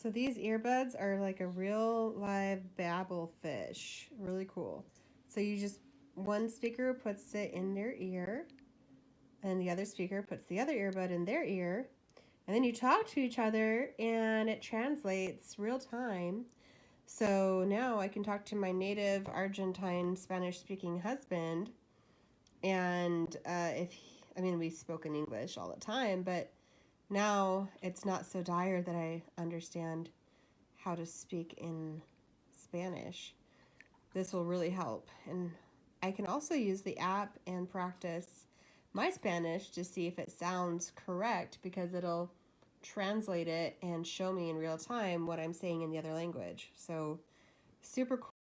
So these earbuds are like a real live babble fish. Really cool. So you just, one speaker puts it in their ear, and the other speaker puts the other earbud in their ear, and then you talk to each other and it translates real time. So now I can talk to my native Argentine Spanish speaking husband, and we spoke in English all the time, but now it's not so dire that I understand how to speak in Spanish. This will really help. And I can also use the app and practice my Spanish to see if it sounds correct, because it'll translate it and show me in real time what I'm saying in the other language. So super cool.